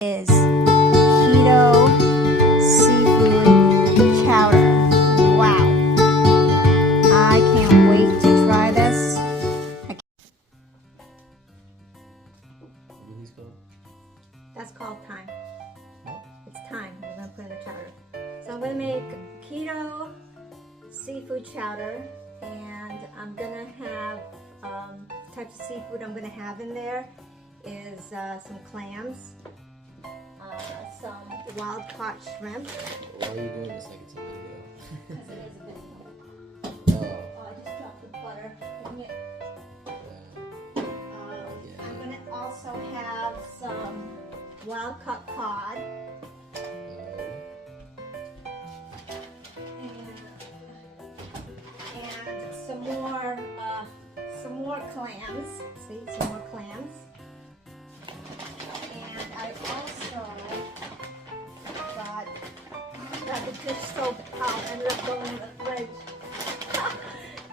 Is keto seafood chowder. Wow. I can't wait to try this. That's called thyme. It's thyme. We're going to put in the chowder. So I'm going to make keto seafood chowder, and I'm going to have types of seafood I'm going to have in there is some clams, some wild-caught shrimp. Why are you doing this like it's a video? Because it is a video. Oh. I just dropped the butter in it. I'm going to also have some wild-caught cod. And some more clams. See, some more clams. And I also got the dish soap out and ended up going in the fridge.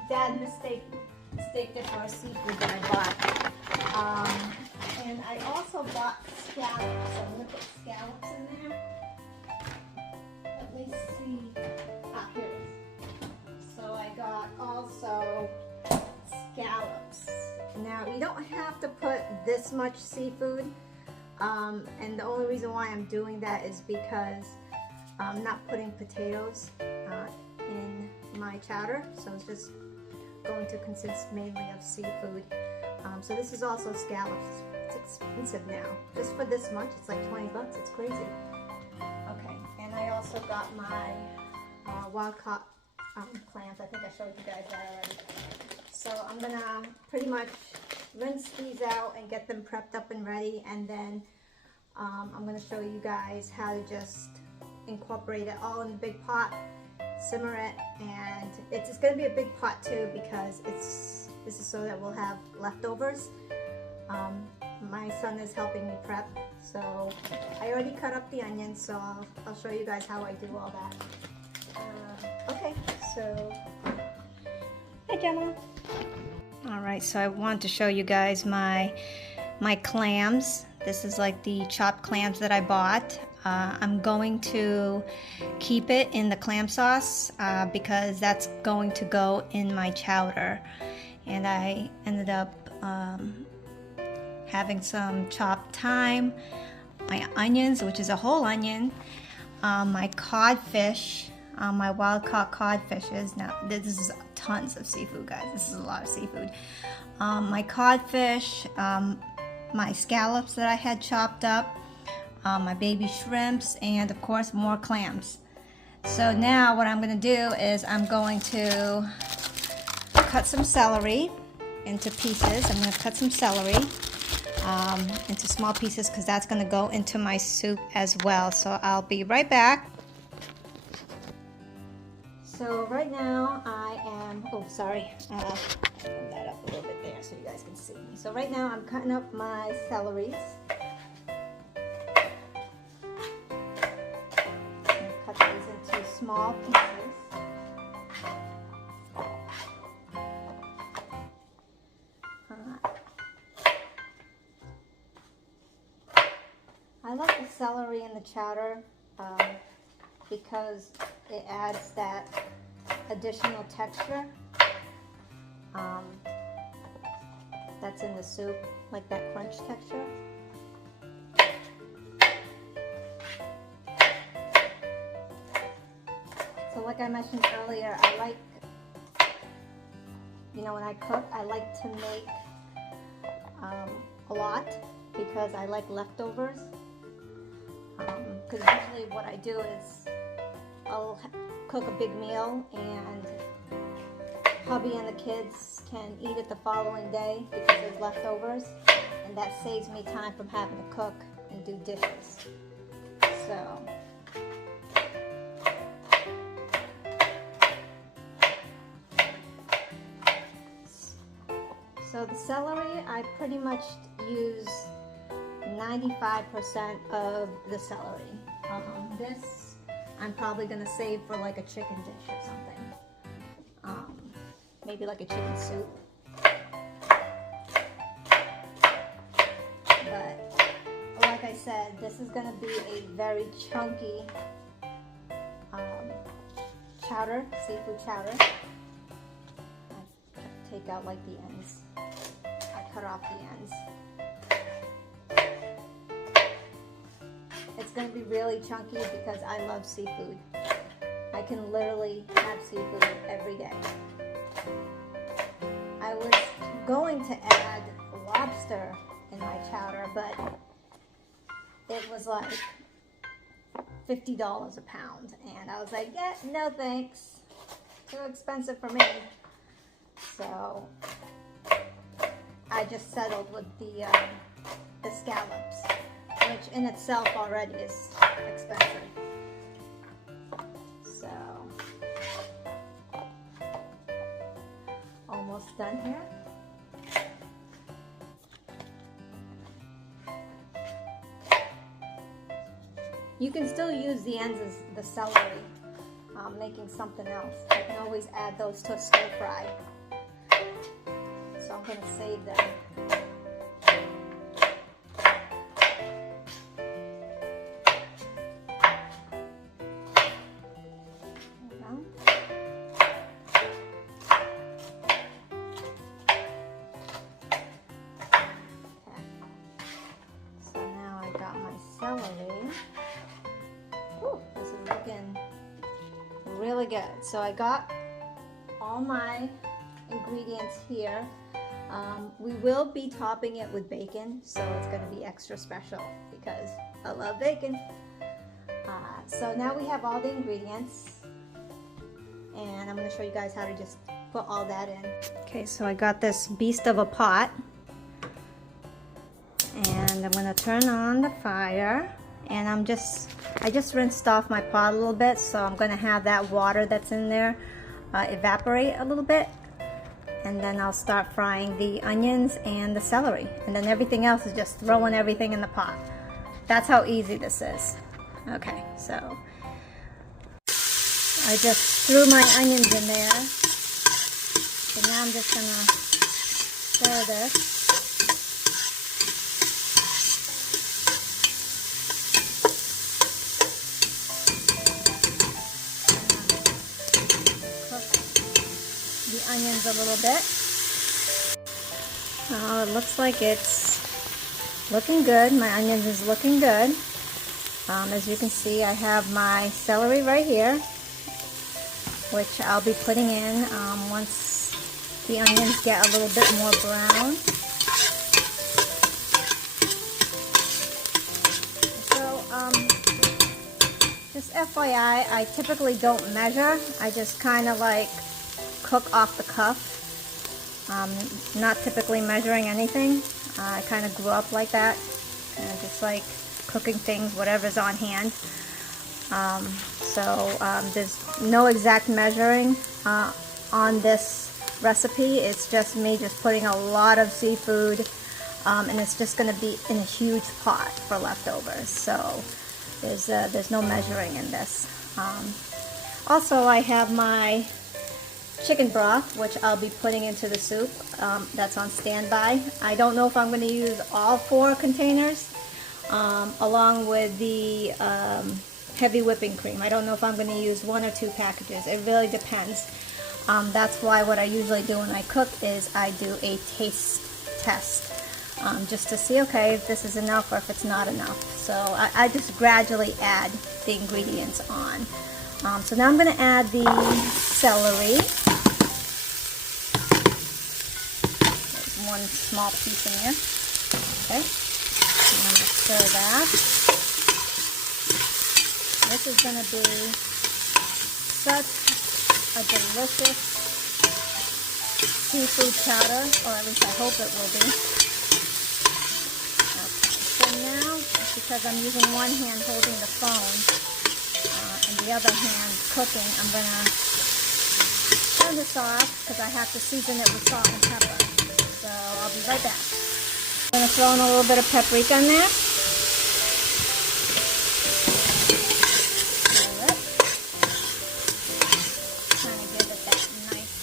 Dad mistaked it for a seafood that I bought. And I also bought scallops. So I'm going to put scallops in there. Let me see. Here it is. So I got also scallops. Now you don't have to put this much seafood. And the only reason why I'm doing that is because I'm not putting potatoes in my chowder, so it's just going to consist mainly of seafood. So this is also scallops. It's expensive now. Just for this much, it's like 20 bucks. It's crazy. Okay, and I also got my wild-caught clams. I think I showed you guys that already. So I'm gonna pretty much rinse these out and get them prepped up and ready, and then I'm gonna show you guys how to just incorporate it all in the big pot, simmer it, and it's gonna be a big pot too because this is so that we'll have leftovers. My son is helping me prep, so I already cut up the onions, so I'll show you guys how I do all that. Okay, so hi Gemma. All right, so I want to show you guys my clams. This is like the chopped clams that I bought. I'm going to keep it in the clam sauce because that's going to go in my chowder. And I ended up having some chopped thyme, my onions, which is a whole onion, my codfish, my wild-caught codfishes. Now, this is tons of seafood, guys. This is a lot of seafood. My codfish, my scallops that I had chopped up, my baby shrimps, and of course more clams. So now what I'm going to do is I'm going to cut some celery into pieces. I'm going to cut some celery into small pieces because that's going to go into my soup as well. So I'll be right back. So right now I am, oh sorry, I'll put that up a little bit there so you guys can see me. So right now I'm cutting up my celeries. Cut these into small pieces. I like the celery in the chowder because it adds that additional texture that's in the soup, like that crunch texture. So like I mentioned earlier, I like, when I cook, I like to make a lot because I like leftovers. Because usually what I do is I'll cook a big meal and hubby and the kids can eat it the following day because there's leftovers, and that saves me time from having to cook and do dishes. So the celery, I pretty much use 95% of the celery. This I'm probably gonna save for like a chicken dish or something. Maybe like a chicken soup. But like I I said, this is going to be a very chunky chowder, seafood chowder. I take out like the ends. I cut off the ends. It's going to be really chunky because I love seafood. I can literally have seafood every day. I was going to add lobster in my chowder, but it was like $50 a pound, and I was like, yeah, no thanks, too expensive for me. So I just settled with the scallops, which in itself already is expensive. So almost done here. You can still use the ends as the celery, making something else. You can always add those to a stir fry. So I'm going to save them. So now I got my celery. This is looking really good. So I got all my ingredients here. We will be topping it with bacon, so it's going to be extra special because I love bacon. So now we have all the ingredients, and I'm going to show you guys how to just put all that in. Okay, so I got this beast of a pot, and I'm going to turn on the fire. And I just rinsed off my pot a little bit, so I'm going to have that water that's in there evaporate a little bit. And then I'll start frying the onions and the celery. And then everything else is just throwing everything in the pot. That's how easy this is. Okay, so I just threw my onions in there. So now I'm just going to stir this. Onions a little bit. Oh, it looks like it's looking good. My onions is looking good. As you can see, I have my celery right here, which I'll be putting in once the onions get a little bit more brown. So, just FYI, I typically don't measure. I just kind of like cook off the cuff, not typically measuring anything. I kind of grew up like that, and just like cooking things, whatever's on hand. There's no exact measuring on this recipe. It's just me just putting a lot of seafood, and it's just going to be in a huge pot for leftovers. So there's no measuring in this. Also, I have my chicken broth, which I'll be putting into the soup. That's on standby. I don't know if I'm going to use all 4 containers along with the heavy whipping cream. I don't know if I'm going to use 1 or 2 packages. It really depends. That's why what I usually do when I cook is I do a taste test just to see, okay, if this is enough or if it's not enough. So I just gradually add the ingredients on. So now I'm going to add the celery. There's 1 small piece in here. Okay. I'm going to stir that. This is going to be such a delicious seafood chowder, or at least I hope it will be. Okay. So now, because I'm using one hand holding the phone, and the other hand cooking, I'm going to turn this off because I have to season it with salt and pepper. So I'll be right back. I'm going to throw in a little bit of paprika in there. Alright. Trying to give it that nice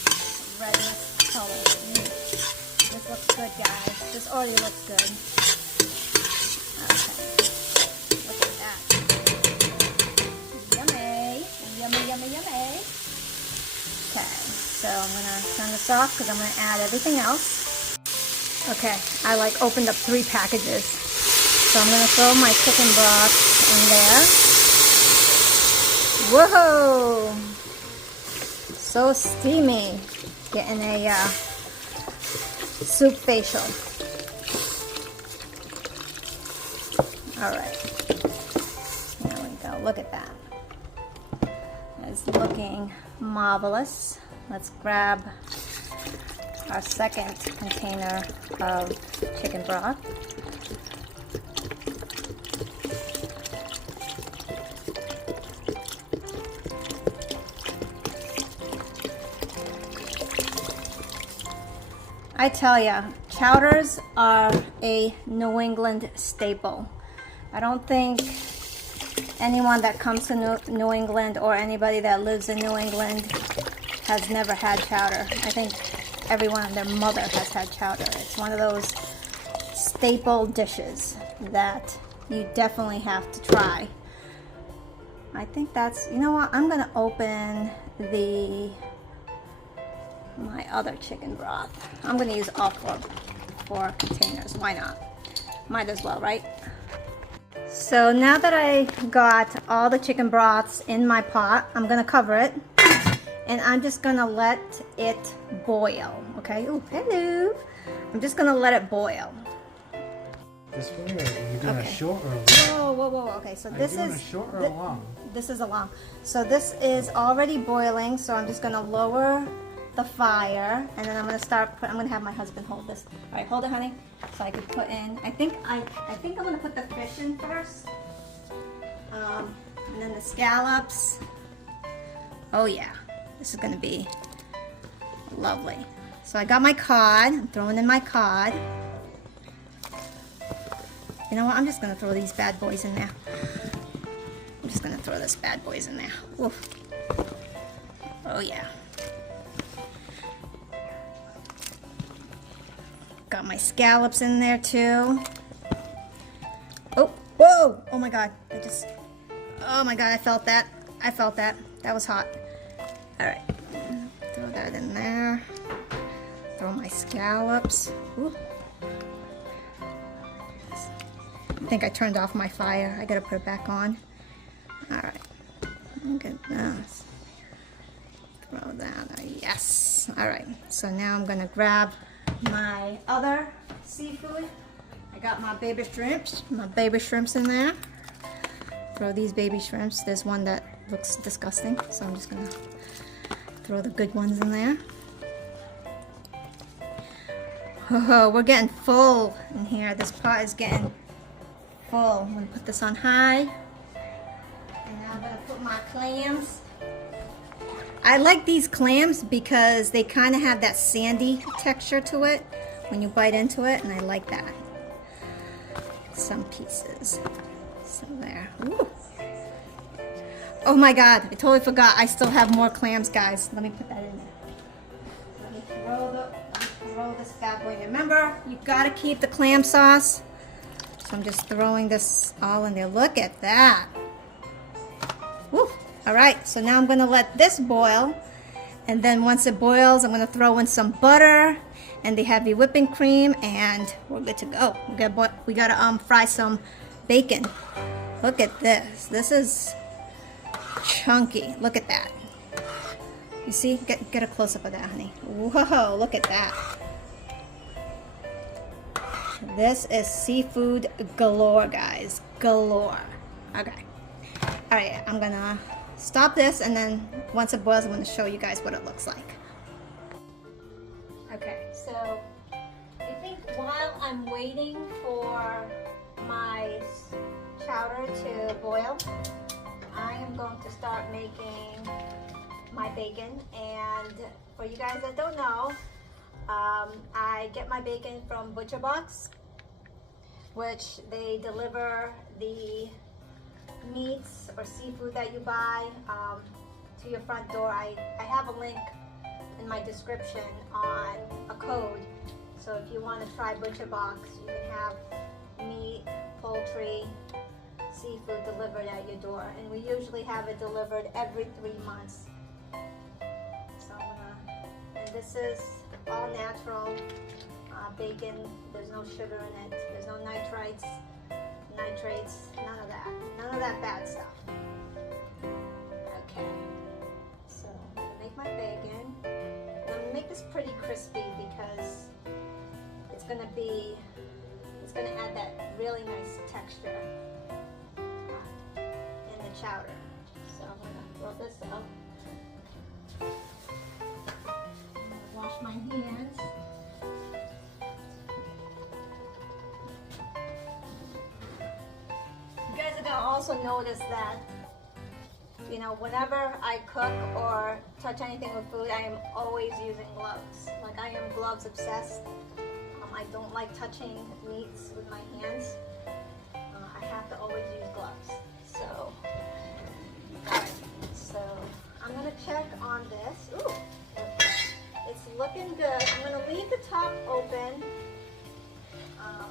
reddish color. This looks good, guys. This already looks good. Okay. I'm gonna turn this off because I'm gonna add everything else. Okay, I like opened up 3 packages. So I'm gonna throw my chicken broth in there. Whoa! So steamy. Getting a soup facial. Alright. There we go. Look at that. It's looking marvelous. Let's grab our second container of chicken broth. I tell ya, chowders are a New England staple. I don't think anyone that comes to New England or anybody that lives in New England has never had chowder. I think everyone and their mother has had chowder. It's one of those staple dishes that you definitely have to try. I think that's, you know what, I'm gonna open my other chicken broth. I'm gonna use all 4 containers. Why not? Might as well, right? So now that I got all the chicken broths in my pot, I'm gonna cover it and I'm just gonna let it boil. Okay. Ooh, hello. I'm just gonna let it boil. This way, or are you doing a short or a long? Whoa, whoa, whoa. Okay, so this is a short or a long? This is a long. So this is already boiling. So I'm just gonna lower the fire, and then I'm gonna I'm gonna have my husband hold this. All right, hold it, honey, so I could put in. I think I'm gonna put the fish in first, and then the scallops. Oh yeah, this is gonna be lovely. So I got my cod. I'm throwing in my cod. You know what? I'm just gonna throw these bad boys in there. I'm just gonna throw this bad boys in there. Oof. Oh yeah. Got my scallops in there too. Oh, whoa! Oh my God! Oh my God! I felt that. That was hot. All right, throw that in there. Throw my scallops. Ooh. I think I turned off my fire. I gotta put it back on. All right. Look at this. Throw that. Yes. All right. So now I'm gonna grab my other seafood. I got my baby shrimps. In there. Throw these baby shrimps. There's one that looks disgusting, so I'm just gonna throw the good ones in there. Oh, we're getting full in here. This pot is getting full. I'm gonna put this on high. And now I'm gonna put my clams. I like these clams because they kind of have that sandy texture to it when you bite into it, and I like that. Some pieces. So there. Ooh. Oh my God, I totally forgot. I still have more clams, guys. Let me put that in there. Let me throw this bad boy in. Remember, you gotta keep the clam sauce. So I'm just throwing this all in there. Look at that. Woo. All right, so now I'm gonna let this boil, and then once it boils, I'm gonna throw in some butter and the heavy whipping cream, and we're good to go. We gotta fry some bacon. Look at this. This is chunky. Look at that. You see? Get a close up of that, honey. Whoa! Look at that. This is seafood galore, guys. Galore. Okay. All right, I'm gonna stop this, and then once it boils, I'm going to show you guys what it looks like. Okay, so I think while I'm waiting for my chowder to boil, I am going to start making my bacon. And for you guys that don't know, I get my bacon from Butcher Box, which they deliver the meats or seafood that you buy to your front door. I have a link in my description on a code, so if you want to try Butcher Box, you can have meat, poultry, seafood delivered at your door, and we usually have it delivered every 3 months. So I'm gonna this is all natural bacon. There's no sugar in it. There's no nitrates, none of that. None of that bad stuff. Okay, so I'm gonna make my bacon. And I'm gonna make this pretty crispy because it's gonna add that really nice texture in the chowder. So I'm gonna throw this out. I'm gonna wash my hands. You guys are gonna also notice that, you know, whenever I cook or touch anything with food, I am always using gloves. Like, I am gloves obsessed. I don't like touching meats with my hands. I have to always use gloves. So, alright, so I'm gonna check on this. Ooh, it's looking good. I'm gonna leave the top open. I'm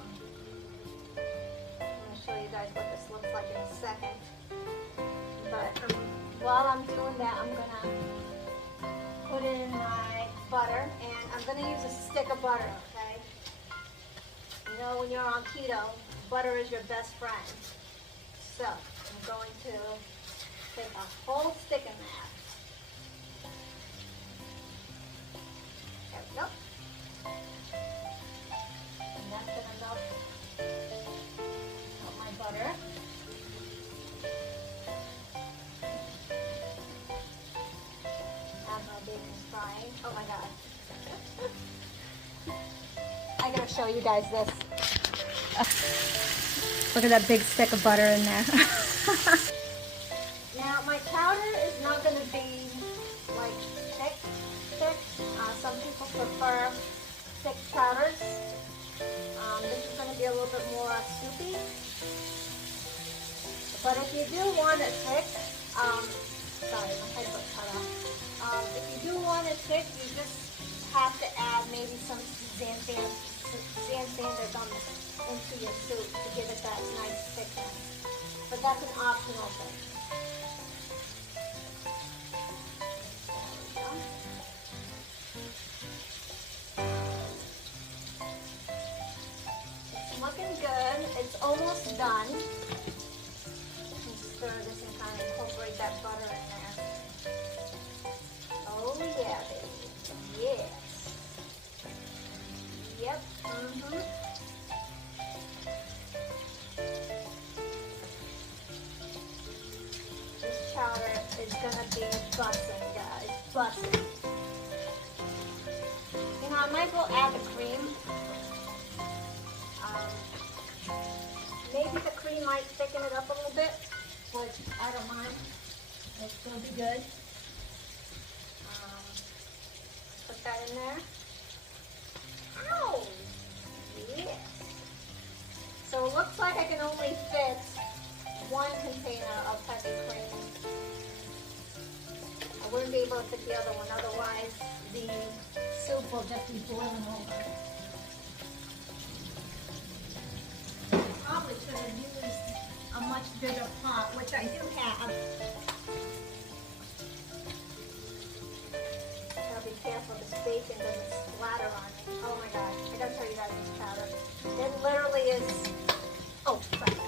gonna show you guys what this looks like in a second. But while I'm doing that, I'm gonna put in my butter, and I'm gonna use a stick of butter, okay? You know, when you're on keto, butter is your best friend. So, I'm going to take a whole stick in that. There we go. And that's going to melt my butter. As my bacon's frying. Oh my god. I gotta show you guys this. Look at that big stick of butter in there. Now my chowder is not gonna be like thick. Some people prefer thick chowders. This is gonna be a little bit more soupy. But if you do want it thick, sorry, my head got cut off. If you do want it thick, you just have to add maybe some xanthan into your soup to give it that nice thickness. But that's an optional thing. There we go. It's looking good. It's almost done. Stir this and kind of incorporate that butter in there. Oh yeah, baby. Yes. Yep. This chowder is gonna be bussin', guys. Bussin'. You know, I might as well add the cream. Maybe the cream might thicken it up a little bit, which I don't mind. It's gonna be good. Put that in there. Ow! Yes. So it looks like I can only fit one container of heavy cream. I wouldn't be able to fit the other one, otherwise the soup will just be boiling over. Probably should have used a much bigger pot, which I do have. Gotta be careful, this bacon doesn't splatter on me. Oh my god, I gotta show you guys this chowder. It literally is, oh crap.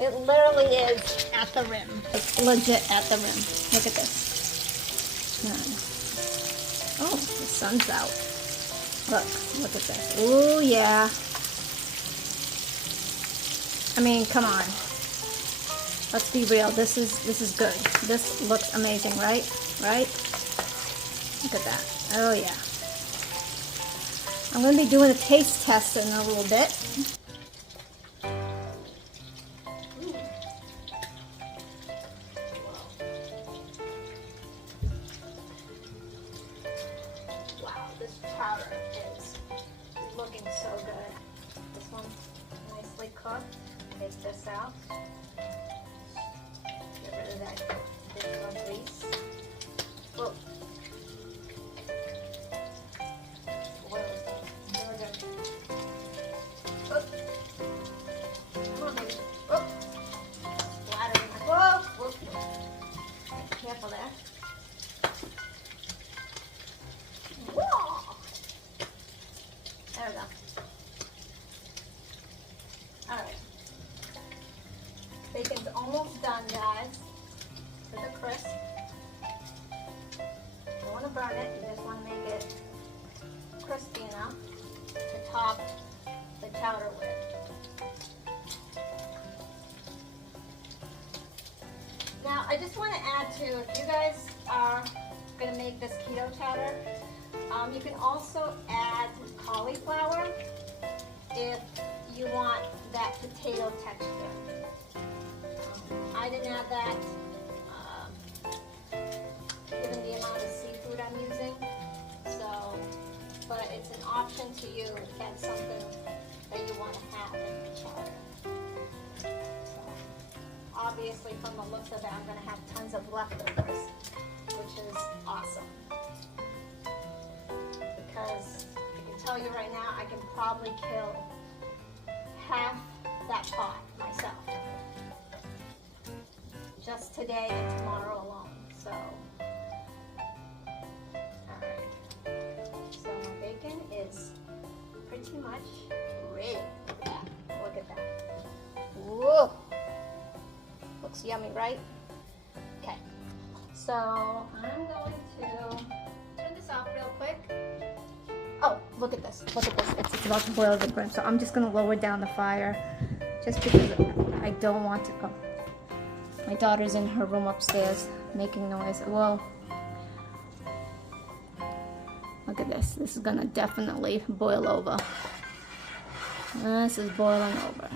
It literally is at the rim. It's legit at the rim. Look at this. Oh, the sun's out. Look at this. Oh yeah. I mean, come on. Let's be real. This is good. This looks amazing, right? Right? Look at that. Oh yeah. I'm going to be doing a taste test in a little bit. Wow, this chowder is looking so good. This one's nicely cooked. Take this out. Get rid of that bit of grease. Whoa. Oil is good. Good. almost done, guys. To the crisp. Don't want to burn it. You just want to make it crispy enough to top the chowder with. Now, I just want to add too, if you guys are going to make this keto chowder, you can also add cauliflower if you want that potato texture. I didn't add that given the amount of seafood I'm using, so, but it's an option to you if that's something that you want to have in your chowder. So, obviously from the looks of it, I'm going to have tons of leftovers, which is awesome. Because I can tell you right now, I can probably kill half that pot myself. Just today and tomorrow alone. So, alright. So my bacon is pretty much ready. Look at that. Look at that. Whoa! Looks yummy, right? Okay. So I'm going to turn this off real quick. Oh, look at this. Look at this. It's about to boil the brim. So I'm just going to lower down the fire just because I don't want to. Oh. My daughter's in her room upstairs making noise. Well, look at this. This is going to definitely boil over. This is boiling over.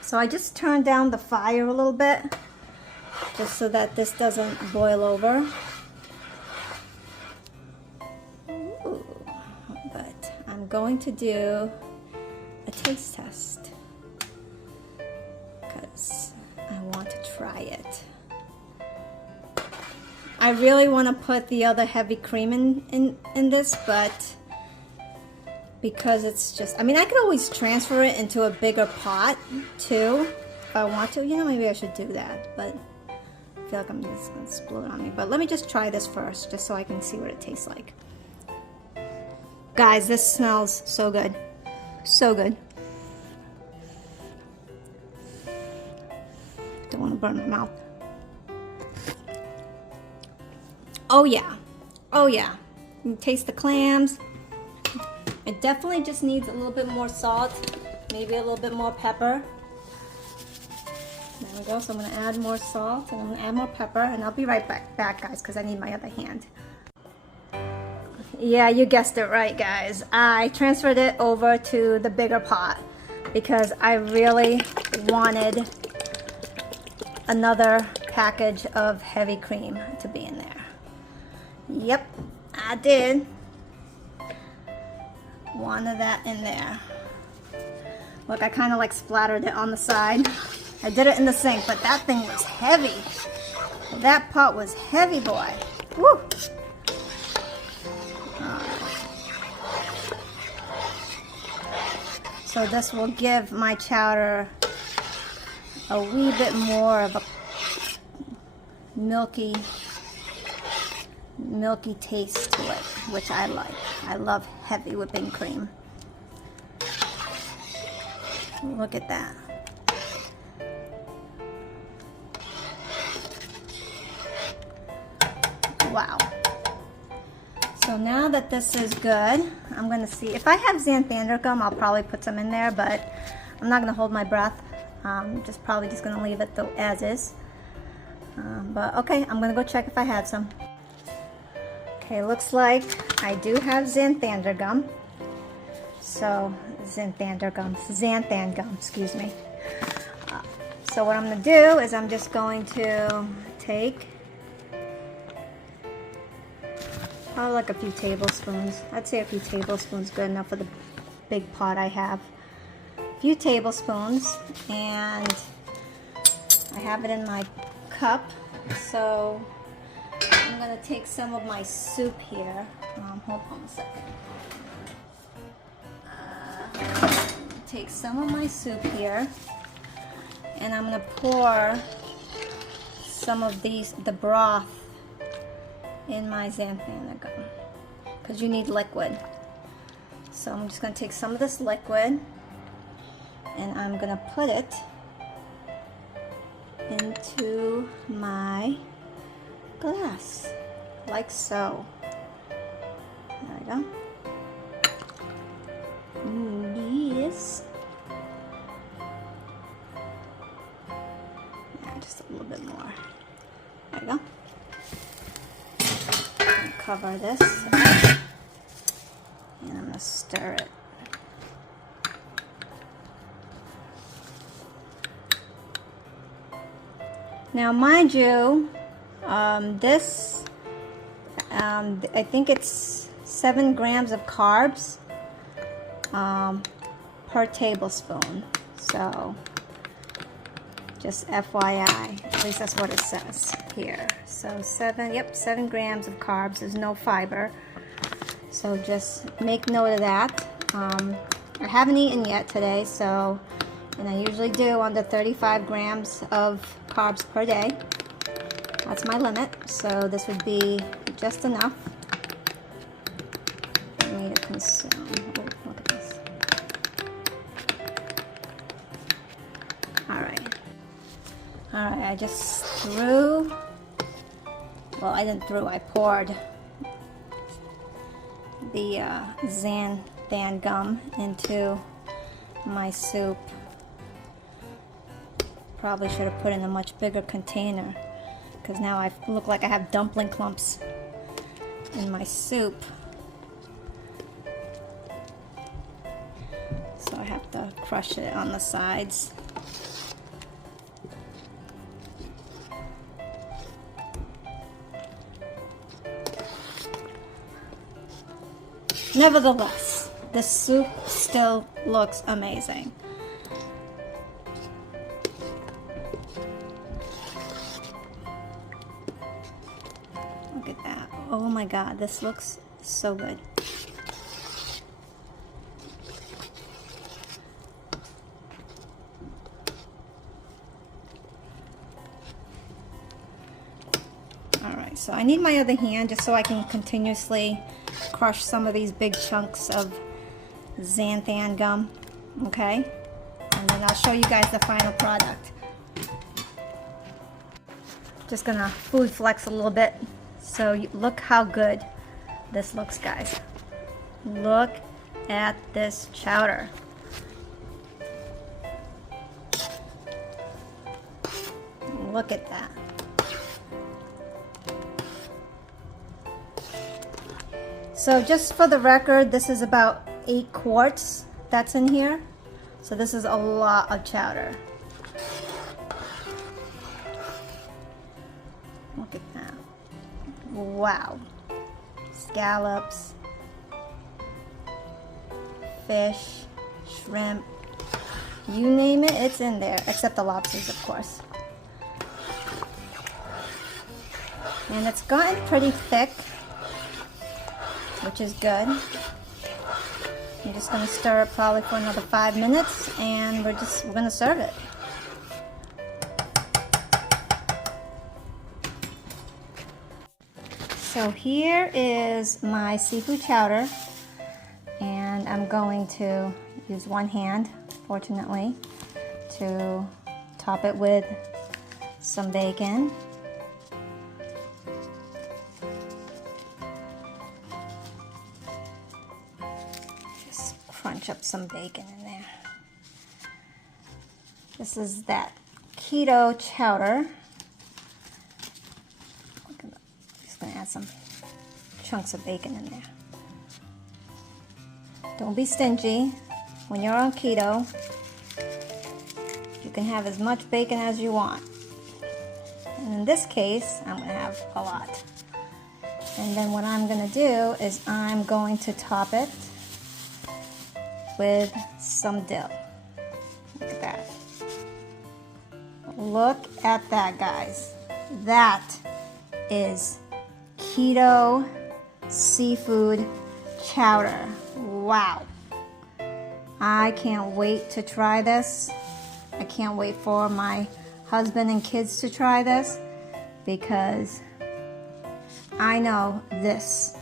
So I just turned down the fire a little bit just so that this doesn't boil over. Ooh. But I'm going to do a taste test because I want to try it. I really want to put the other heavy cream in this, but because it's just, I mean, I could always transfer it into a bigger pot too if I want to. You know, maybe I should do that, but I feel like I'm just going to explode on me. But let me just try this first, just so I can see what it tastes like. Guys, this smells so good. So good. Don't want to burn my mouth. Oh yeah. Oh yeah. You can taste the clams. It definitely just needs a little bit more salt, maybe a little bit more pepper. There we go. So I'm going to add more salt and I'm going to add more pepper, and I'll be right back guys, because I need my other hand. Yeah, you guessed it right, guys. I transferred it over to the bigger pot because I really wanted another package of heavy cream to be in there. Yep, I did. Wanted that in there. Look, I kind of like splattered it on the side. I did it in the sink, but that thing was heavy. That pot was heavy, boy. Woo! So this will give my chowder a wee bit more of a milky taste to it, which I like. I love heavy whipping cream. Look at that. Wow. So now that this is good, I'm going to see. If I have xanthander gum, I'll probably put some in there, but I'm not going to hold my breath. Probably just going to leave it though as is. But okay, I'm going to go check if I have some. Okay, looks like I do have xanthander gum. So, xanthan gum, excuse me. So what I'm going to do is I'm just going to take probably like a few tablespoons. I'd say a few tablespoons, good enough for the big pot I have. A few tablespoons, and I have it in my cup. So I'm going to take some of my soup here. Hold on a second. Take some of my soup here, and I'm going to pour some of the broth in my xanthan gum, because you need liquid. So I'm just going to take some of this liquid, and I'm going to put it into my glass, like so. There we go. Yes. Yeah, just a little bit more. There we go. And cover this up. And I'm going to stir it. Now, mind you, this, I think it's 7 grams of carbs per tablespoon. So, just FYI, at least that's what it says here. So 7 grams of carbs. There's no fiber. So just make note of that. I haven't eaten yet today, so, and I usually do under 35 grams of carbs per day. That's my limit. So this would be just enough for me to consume. Oh, look at this. Alright, I just threw, well, I didn't threw, I poured the xanthan gum into my soup. Probably should have put in a much bigger container, because now I look like I have dumpling clumps in my soup. So I have to crush it on the sides. Nevertheless, the soup still looks amazing. Look at that. Oh my God, this looks so good. Alright, so I need my other hand just so I can continuously crush some of these big chunks of xanthan gum, okay? And then I'll show you guys the final product. Just gonna food flex a little bit. So look how good this looks, guys. Look at this chowder. Look at that. So just for the record, this is about 8 quarts that's in here. So this is a lot of chowder. Look at that. Wow. Scallops, fish, shrimp, you name it, it's in there, except the lobsters, of course. And it's gotten pretty thick, which is good. I'm just going to stir it probably for another 5 minutes, and we're going to serve it. So here is my seafood chowder, and I'm going to use one hand, fortunately, to top it with some bacon. Crunch up some bacon in there. This is that keto chowder. I'm just going to add some chunks of bacon in there. Don't be stingy. When you're on keto, you can have as much bacon as you want. And in this case, I'm going to have a lot. And then what I'm going to do is I'm going to top it with some dill. Look at that. Look at that, guys. That is keto seafood chowder. Wow. I can't wait to try this. I can't wait for my husband and kids to try this, because I know this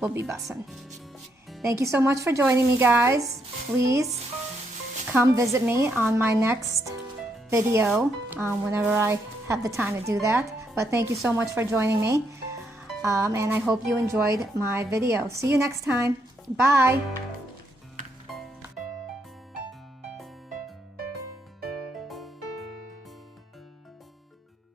will be bussin'. Thank you so much for joining me, guys. Please come visit me on my next video whenever I have the time to do that. But thank you so much for joining me. And I hope you enjoyed my video. See you next time. Bye.